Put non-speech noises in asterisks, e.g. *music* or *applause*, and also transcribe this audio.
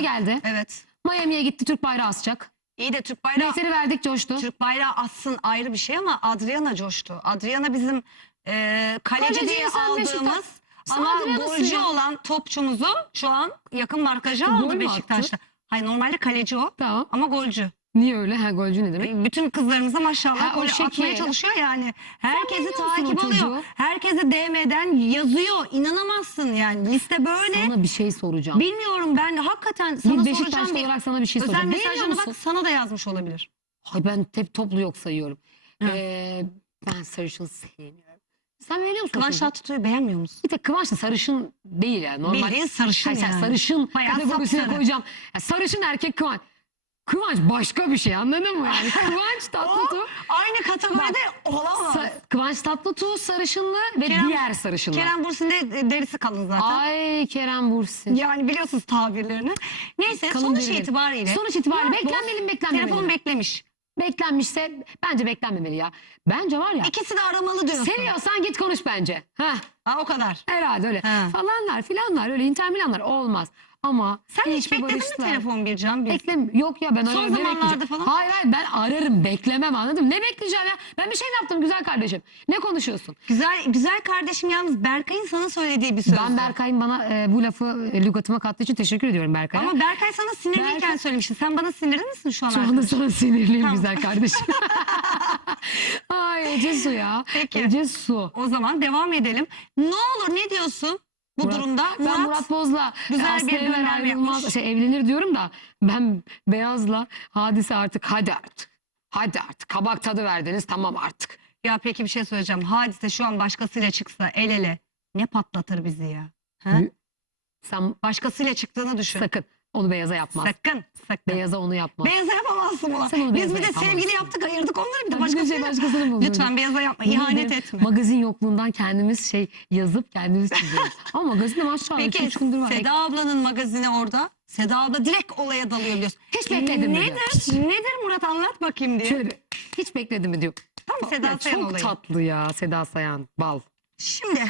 Yarışma geldi. Evet. Miami'ye gitti Türk bayrağı asacak. İyi de Türk bayrağı Mehteri verdik coştu. Türk bayrağı atsın ayrı bir şey ama Adriana coştu. Adriana bizim e, kaleci Kaleci diye sen aldığımız. Sen ama Adriana'sın golcü ya. olan topçumuzu şu an yakın markaja Gol aldı mü Beşiktaş'ta. Hayır normalde kaleci o Tamam. ama golcü. Niye öyle? Ha golcü ne demek? Bütün kızlarımıza maşallah Ha, o gol atmaya çalışıyor yani. Herkesi takip alıyor. Herkese DM'den yazıyor. İnanamazsın yani. Liste böyle. Sana bir şey soracağım. Bilmiyorum ben hakikaten sana bir soracağım bir olarak sana bir şey özel soracağım. Mesajını musun? bak sana da yazmış olabilir. Ay ben hep toplu yok sayıyorum. Ee, ben sarışın sevmiyorum. Sen beğeniyor musun? Kıvanç? Tatlıtuğ'u beğenmiyor musun? Bir tek Kıvanç da sarışın değil yani. Normal. Bildiğin sarışın Hayır, yani. sarışın Bayağı kategorisine sapsarı. koyacağım. Ya sarışın erkek Kıvanç. Kıvanç başka bir şey anladın mı yani? Kıvanç *laughs* Tatlıtuğ. Aynı kategoride olamaz. Sa- Kıvanç Tatlıtuğ sarışınlı ve Kerem- diğer sarışınlı. Kerem Bursin de derisi kalın zaten. Ay Kerem Bursin. Yani biliyorsunuz tabirlerini. Neyse Kalın sonuç derili. itibariyle. Sonuç itibariyle Boz beklenmeli mi beklenmemeli Telefon mi? beklemiş. Beklenmişse bence beklenmemeli ya. Bence var ya. İkisi de aramalı diyorsun. Seviyorsan git konuş bence. Heh, Ha o kadar. herhalde öyle. Ha. Falanlar filanlar öyle Inter Milanlar olmaz. Ama Sen iyi hiç ki bekledin mi barıştılar. telefon bir can bir? Beklem yok ya ben Son ararım. ne zamanlarda bekleyeceğim? falan? Hayır hayır ben ararım beklemem anladın mı? Ne bekleyeceğim ya? Ben bir şey yaptım güzel kardeşim. Ne konuşuyorsun? Güzel güzel kardeşim yalnız Berkay'ın sana söylediği bir söz. Ben Berkay'ın bana e, bu lafı e, lügatıma kattığı için teşekkür ediyorum Berkay'a. Ama Berkay sana sinirliyken Berkay- söylemişti. Sen bana sinirli misin şu an? Şu anda sana sinirliyim Tamam. güzel kardeşim. *laughs* Ay Ece Su ya. Peki. Ece Su. O zaman devam edelim. Ne olur ne diyorsun bu Murat- durumda? Ben Murat Boz'la güzel Aslı bir ayrılmaz, şey, evlenir diyorum da ben Beyaz'la Hadise artık hadi artık. Hadi artık kabak tadı verdiniz tamam artık. Ya peki bir şey söyleyeceğim. Hadise şu an başkasıyla çıksa el ele ne patlatır bizi ya? Ha? Sen Başkasıyla çıktığını düşün. sakın onu Beyaz'a yapmaz. Sakın. Sakın. Beyaz'a onu yapmaz. Beyaza yapamazsın buna. Sen onu Biz beyaza bir de yapamazsın. sevgili yaptık ayırdık onları bir de Başka şey başkasını buldun. Lütfen beyaza yapma. Yemin ihanet ederim, etme. Magazin yokluğundan kendimiz şey yazıp kendimiz çiziyoruz. *laughs* Ama magazinde maşallah Peki 2-3 gündür var. Seda ablanın magazini orada. Seda abla direkt olaya dalıyor biliyorsun. Hiç bekledim mi diyor. Nedir? Nedir Murat anlat bakayım diye. Şöyle bir, hiç bekledim mi diyor. Tam Seda Ya Sayan çok olayı. tatlı ya Seda Sayan. Bal. Şimdi